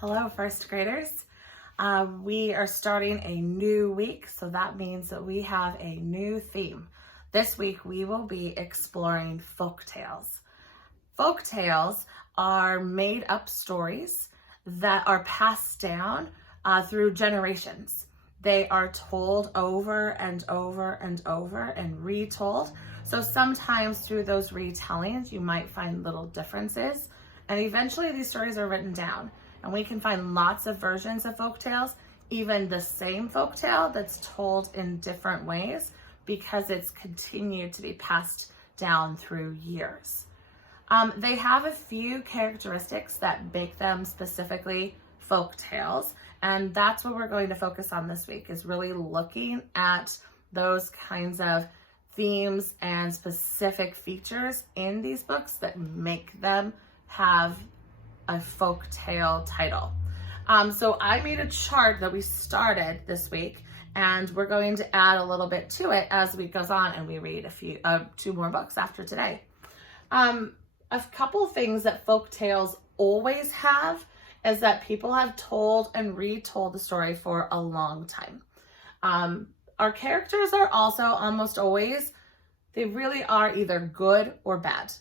Hello, first graders. We are starting a new week, so that means that we have a new theme. This week we will be exploring folk tales. Folk tales are made up stories that are passed down through generations. They are told over and over and over and retold. So sometimes through those retellings, you might find little differences. And eventually these stories are written down. And we can find lots of versions of folktales, even the same folktale that's told in different ways because it's continued to be passed down through years. They have a few characteristics that make them specifically folktales, and that's what we're going to focus on this week, is really looking at those kinds of themes and specific features in these books that make them have a folk tale title. So I made a chart that we started this week, and we're going to add a little bit to it as the week goes on and we read two more books after today. A couple things that folk tales always have is that people have told and retold the story for a long time. Our characters are also almost always, they really are either good or bad.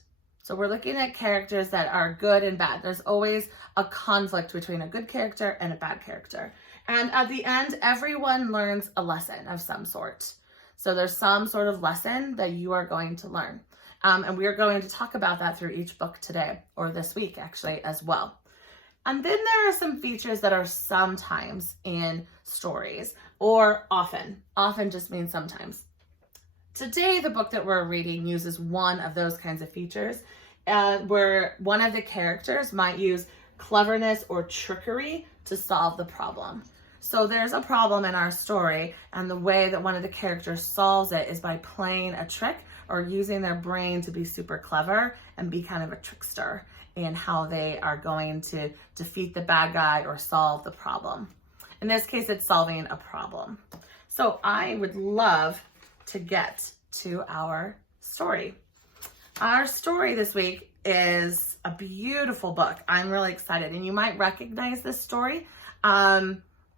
So we're looking at characters that are good and bad. There's always a conflict between a good character and a bad character. And at the end, everyone learns a lesson of some sort. So there's some sort of lesson that you are going to learn. And we are going to talk about that through each book today, or this week actually as well. And then there are some features that are sometimes in stories, or often. Often just means sometimes. Today, the book that we're reading uses one of those kinds of features, where one of the characters might use cleverness or trickery to solve the problem. So there's a problem in our story, and the way that one of the characters solves it is by playing a trick or using their brain to be super clever and be kind of a trickster in how they are going to defeat the bad guy or solve the problem. In this case, it's solving a problem. So I would love to get to our story. Our story this week is a beautiful book. I'm really excited, and you might recognize this story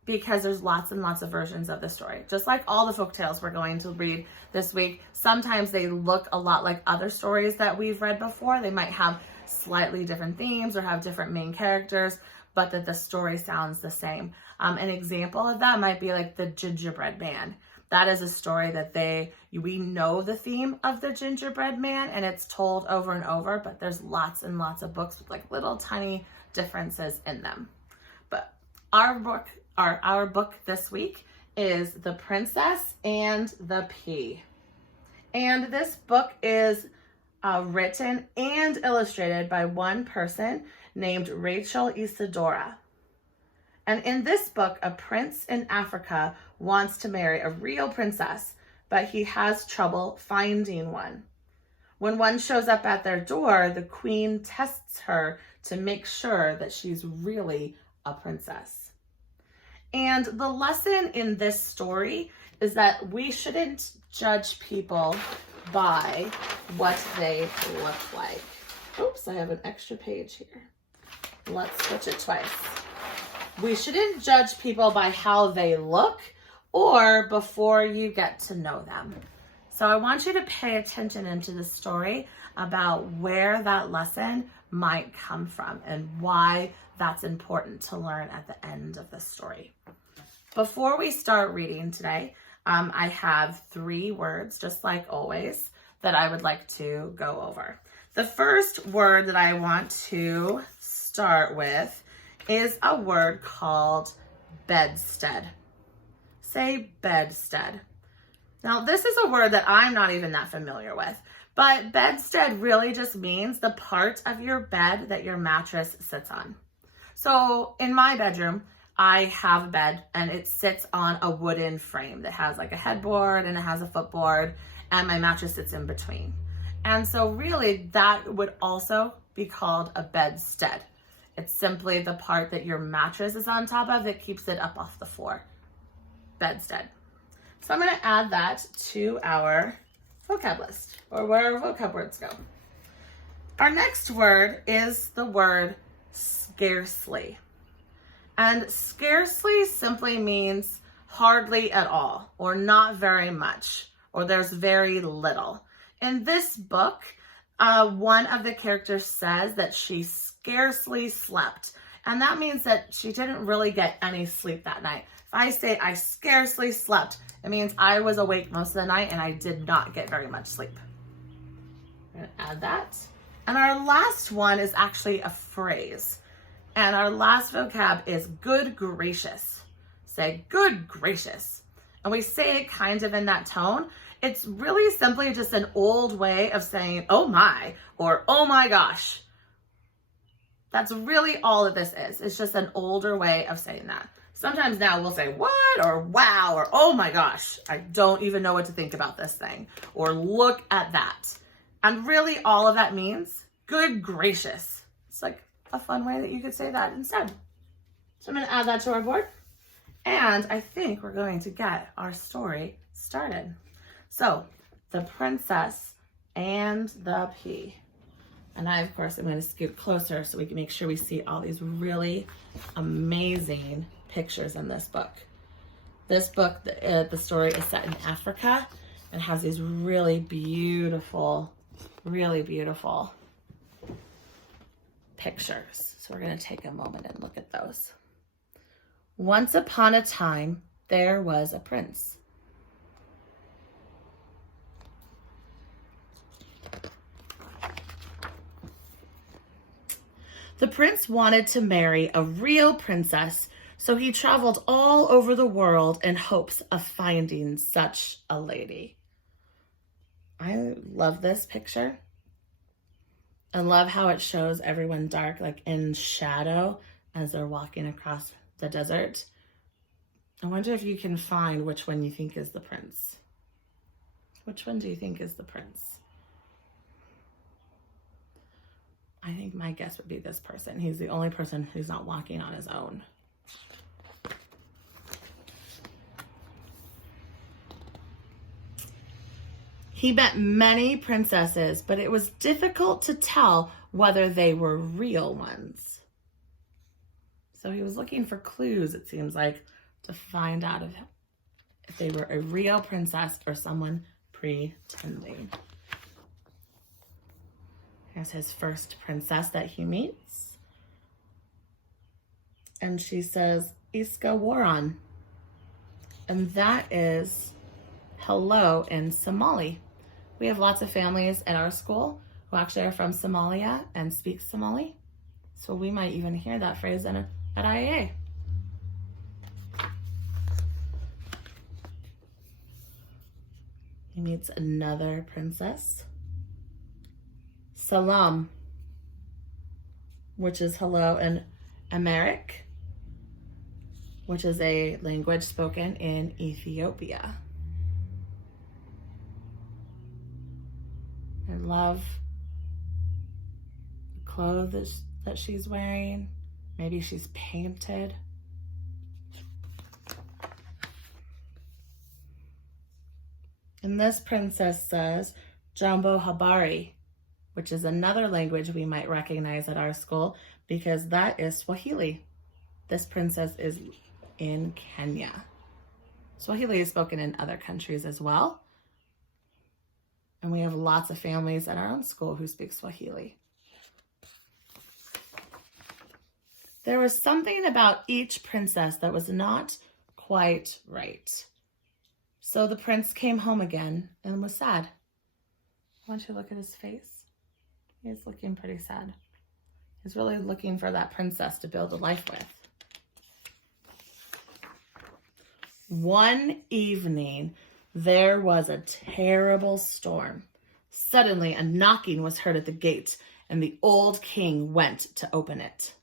because there's lots and lots of versions of the story. Just like all the folk tales we're going to read this week, sometimes they look a lot like other stories that we've read before. They might have slightly different themes or have different main characters, but that the story sounds the same. An example of that might be like the Gingerbread Man. That is a story that we know the theme of the gingerbread man, and it's told over and over, but there's lots and lots of books with like little tiny differences in them. But our book this week is The Princess and the Pea. And this book is written and illustrated by one person named Rachel Isadora. And in this book, a prince in Africa wants to marry a real princess, but he has trouble finding one. When one shows up at their door, the queen tests her to make sure that she's really a princess. And the lesson in this story is that we shouldn't judge people by what they look like. Oops, I have an extra page here. Let's switch it twice. We shouldn't judge people by how they look or before you get to know them. So I want you to pay attention into the story about where that lesson might come from and why that's important to learn at the end of the story. Before we start reading today, I have 3 words, just like always, that I would like to go over. The first word that I want to start with is a word called bedstead. Say bedstead. Now, this is a word that I'm not even that familiar with, but bedstead really just means the part of your bed that your mattress sits on. So in my bedroom, I have a bed and it sits on a wooden frame that has like a headboard and it has a footboard, and my mattress sits in between. And so really that would also be called a bedstead. It's simply the part that your mattress is on top of that keeps it up off the floor. Bedstead. So I'm going to add that to our vocab list, or where our vocab words go. Our next word is the word scarcely. And scarcely simply means hardly at all, or not very much, or there's very little. In this book, one of the characters says that she scarcely slept. And that means that she didn't really get any sleep that night. If I say I scarcely slept, it means I was awake most of the night and I did not get very much sleep. I'm gonna add that. And our last one is actually a phrase. And our last vocab is good gracious. Say good gracious. And we say it kind of in that tone. It's really simply just an old way of saying, oh my, or oh my gosh. That's really all that this is. It's just an older way of saying that. Sometimes now we'll say what, or wow, or oh my gosh, I don't even know what to think about this thing, or look at that. And really all of that means good gracious. It's like a fun way that you could say that instead. So I'm going to add that to our board. And I think we're going to get our story started. So, The Princess and the Pea. And I, of course, am going to scoot closer so we can make sure we see all these really amazing pictures in this book. This book, the story is set in Africa and has these really beautiful pictures. So we're going to take a moment and look at those. Once upon a time, there was a prince. The prince wanted to marry a real princess, so he traveled all over the world in hopes of finding such a lady. I love this picture. I love how it shows everyone dark, like in shadow as they're walking across the desert. I wonder if you can find which one you think is the prince. Which one do you think is the prince? I think my guess would be this person. He's the only person who's not walking on his own. He met many princesses, but it was difficult to tell whether they were real ones. So he was looking for clues, it seems like, to find out if they were a real princess or someone pretending. Here's his first princess that he meets. And she says, Iska Waran. And that is hello in Somali. We have lots of families at our school who actually are from Somalia and speak Somali. So we might even hear that phrase at IAA. He meets another princess. Salam, which is hello in Amharic, which is a language spoken in Ethiopia. I love the clothes that she's wearing. Maybe she's painted. And this princess says, Jambo Habari, which is another language we might recognize at our school because that is Swahili. This princess is in Kenya. Swahili is spoken in other countries as well. And we have lots of families at our own school who speak Swahili. There was something about each princess that was not quite right. So the prince came home again and was sad. I want you to look at his face. He's looking pretty sad. He's really looking for that princess to build a life with. One evening, there was a terrible storm. Suddenly, a knocking was heard at the gate, and the old king went to open it.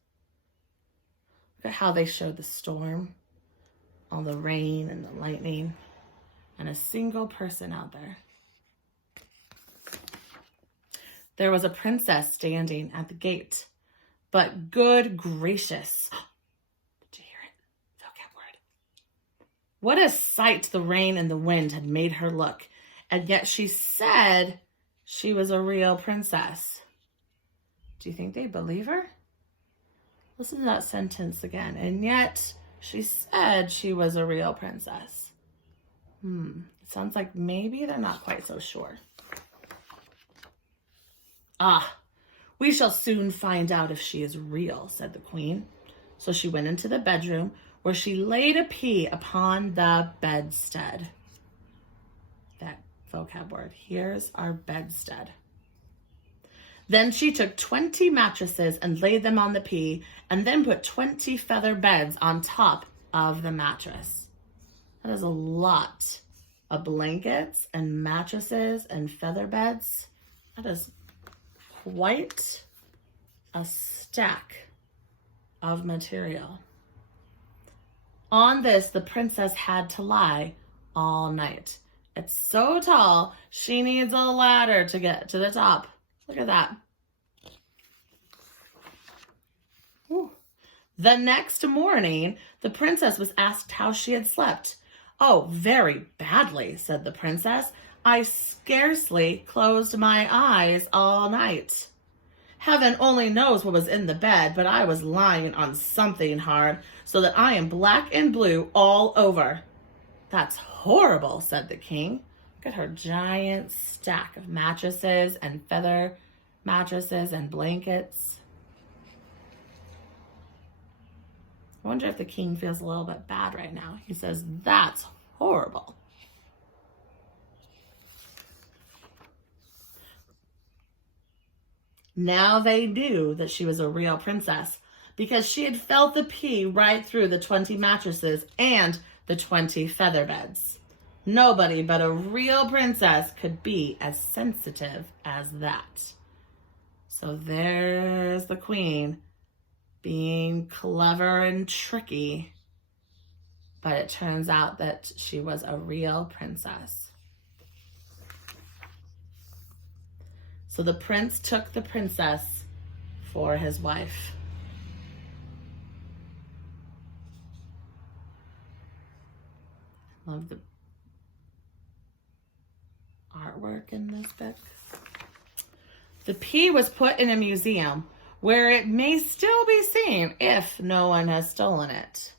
Look at how they showed the storm, all the rain and the lightning, and a single person out there. There was a princess standing at the gate, but good gracious. Did you hear it? Vocab word. What a sight the rain and the wind had made her look, and yet she said she was a real princess. Do you think they believe her? Listen to that sentence again. And yet she said she was a real princess. It sounds like maybe they're not quite so sure. Ah, we shall soon find out if she is real, said the queen. So she went into the bedroom where she laid a pea upon the bedstead. That vocab word. Here's our bedstead. Then she took 20 mattresses and laid them on the pea, and then put 20 feather beds on top of the mattress. That is a lot of blankets and mattresses and feather beds. That is quite a stack of material. On this, the princess had to lie all night. It's so tall, she needs a ladder to get to the top. Look at that. Whew. The next morning, the princess was asked how she had slept. Oh, very badly, said the princess. I scarcely closed my eyes all night. Heaven only knows what was in the bed, but I was lying on something hard, so that I am black and blue all over. That's horrible, said the king. Look at her giant stack of mattresses and feather mattresses and blankets. I wonder if the king feels a little bit bad right now. He says, that's horrible. Now they knew that she was a real princess because she had felt the pea right through the 20 mattresses and the 20 feather beds. Nobody but a real princess could be as sensitive as that. So there's the queen being clever and tricky, but it turns out that she was a real princess. So the prince took the princess for his wife. Love the artwork in this book. The pea was put in a museum where it may still be seen if no one has stolen it.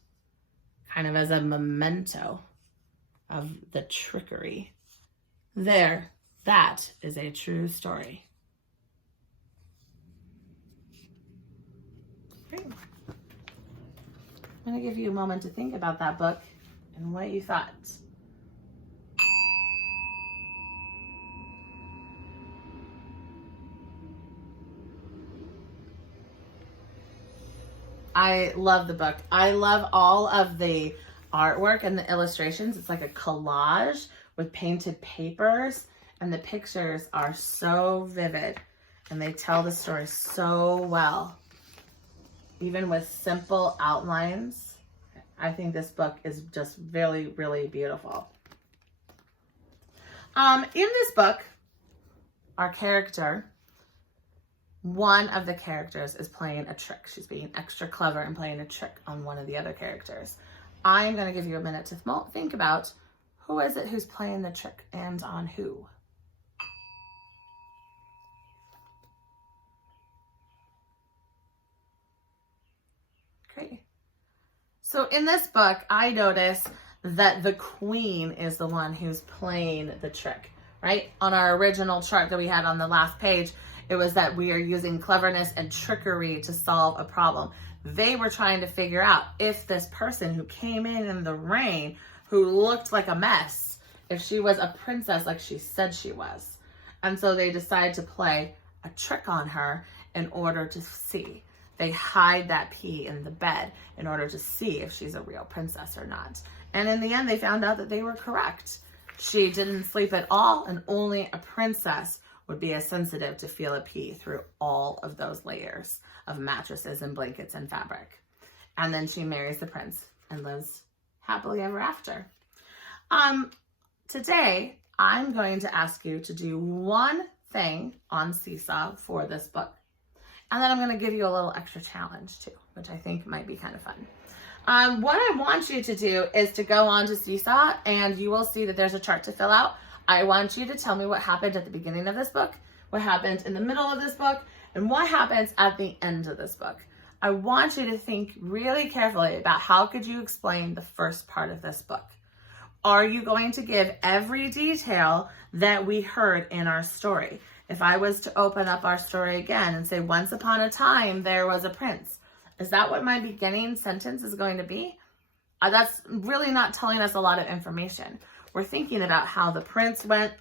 Kind of as a memento of the trickery. There, that is a true story. Great. I'm going to give you a moment to think about that book and what you thought. I love the book. I love all of the artwork and the illustrations. It's like a collage with painted papers, and the pictures are so vivid and they tell the story so well. Even with simple outlines, I think this book is just really, really beautiful. In this book, our character, one of the characters is playing a trick. She's being extra clever and playing a trick on one of the other characters. I am going to give you a minute to think about who is it who's playing the trick and on who. Great. So in this book, I notice that the queen is the one who's playing the trick, right? On our original chart that we had on the last page, it was that we are using cleverness and trickery to solve a problem. They were trying to figure out if this person who came in the rain, who looked like a mess, if she was a princess like she said she was. And so they decide to play a trick on her in order to see. They hide that pea in the bed in order to see if she's a real princess or not. And in the end, they found out that they were correct. She didn't sleep at all, and only a princess would be as sensitive to feel a pea through all of those layers of mattresses and blankets and fabric. And then she marries the prince and lives happily ever after. Today, I'm going to ask you to do one thing on Seesaw for this book. And then I'm going to give you a little extra challenge too, which I think might be kind of fun. What I want you to do is to go on to Seesaw, and you will see that there's a chart to fill out. I want you to tell me what happened at the beginning of this book, what happened in the middle of this book, and what happens at the end of this book. I want you to think really carefully about how could you explain the first part of this book. Are you going to give every detail that we heard in our story? If I was to open up our story again and say, once upon a time, there was a prince. Is that what my beginning sentence is going to be? That's really not telling us a lot of information. We're thinking about how the prince went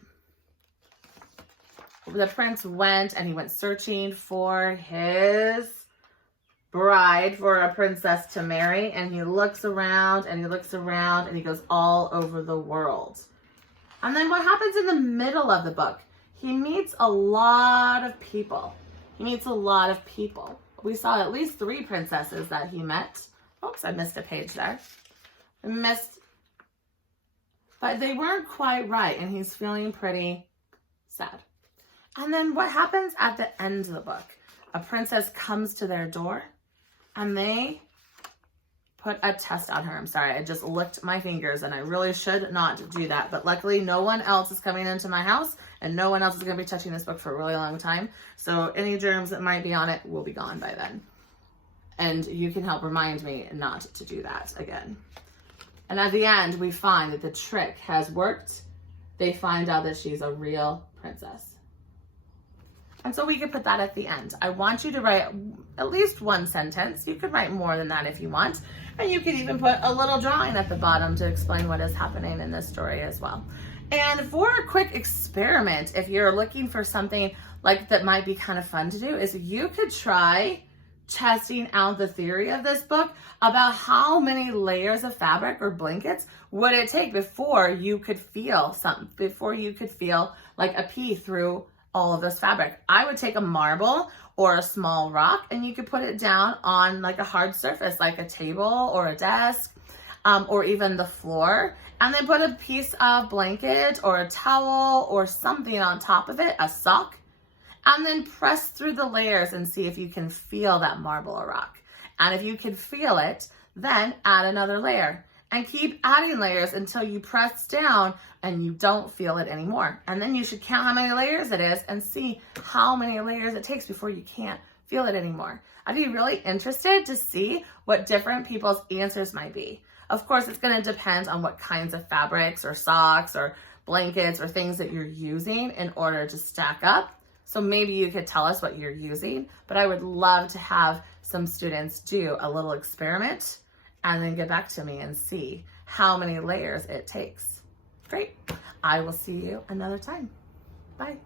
and he went searching for his bride, for a princess to marry, and he looks around and he looks around and he goes all over the world. And then what happens in the middle of the book? He meets a lot of people. We saw at least 3 princesses that he met. Oops, I missed a page there. But they weren't quite right, and he's feeling pretty sad. And then what happens at the end of the book? A princess comes to their door, and they put a test on her. I'm sorry, I just licked my fingers, and I really should not do that. But luckily, no one else is coming into my house, and no one else is going to be touching this book for a really long time. So any germs that might be on it will be gone by then. And you can help remind me not to do that again. And at the end, we find that the trick has worked. They find out that she's a real princess. And so we could put that at the end. I want you to write at least 1 sentence. You could write more than that if you want. And you could even put a little drawing at the bottom to explain what is happening in this story as well. And for a quick experiment, if you're looking for something like that might be kind of fun to do, is you could try testing out the theory of this book about how many layers of fabric or blankets would it take before you could feel like a pee through all of this fabric. I would take a marble or a small rock, and you could put it down on like a hard surface, like a table or a desk, or even the floor, and then put a piece of blanket or a towel or something on top of it, a sock, and then press through the layers and see if you can feel that marble or rock. And if you can feel it, then add another layer and keep adding layers until you press down and you don't feel it anymore. And then you should count how many layers it is and see how many layers it takes before you can't feel it anymore. I'd be really interested to see what different people's answers might be. Of course, it's going to depend on what kinds of fabrics or socks or blankets or things that you're using in order to stack up. So maybe you could tell us what you're using, but I would love to have some students do a little experiment and then get back to me and see how many layers it takes. Great. I will see you another time. Bye.